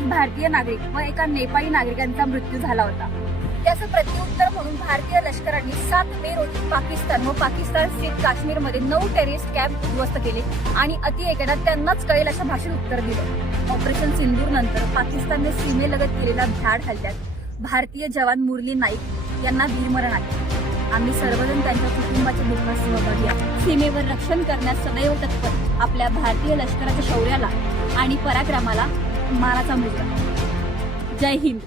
तसेच भारतीय नागरिक व एका नेपाळी नागरिकांचा मृत्यू झाला होता। त्याचं प्रत्युत्तर म्हणून भारतीय लष्कराने 7 मे रोजी पाकिस्तान व पाकिस्तान स्थित काश्मीरमध्ये 9 टेररिस्ट कॅम्प उद्ध्वस्त केले आणि अतिरेक्यानं त्यांनाच कळेल अशा भाषेत उत्तर दिलं। ऑपरेशन सिंदूर नंतर पाकिस्तानने सीमेलगत केलेल्या भ्याड हल्ल्यात भारतीय जवान मुरली नाईक यांना वीरमरण आले। आम्ही सर्वजण त्यांच्या कुटुंबाच्या दुःखात सहभागी आहोत। सीमेवर रक्षण करण्यास सदैव तत्पर आपल्या भारतीय लष्कराच्या शौर्याला आणि पराक्रमाला मानाचा मुजरा। जय हिंद।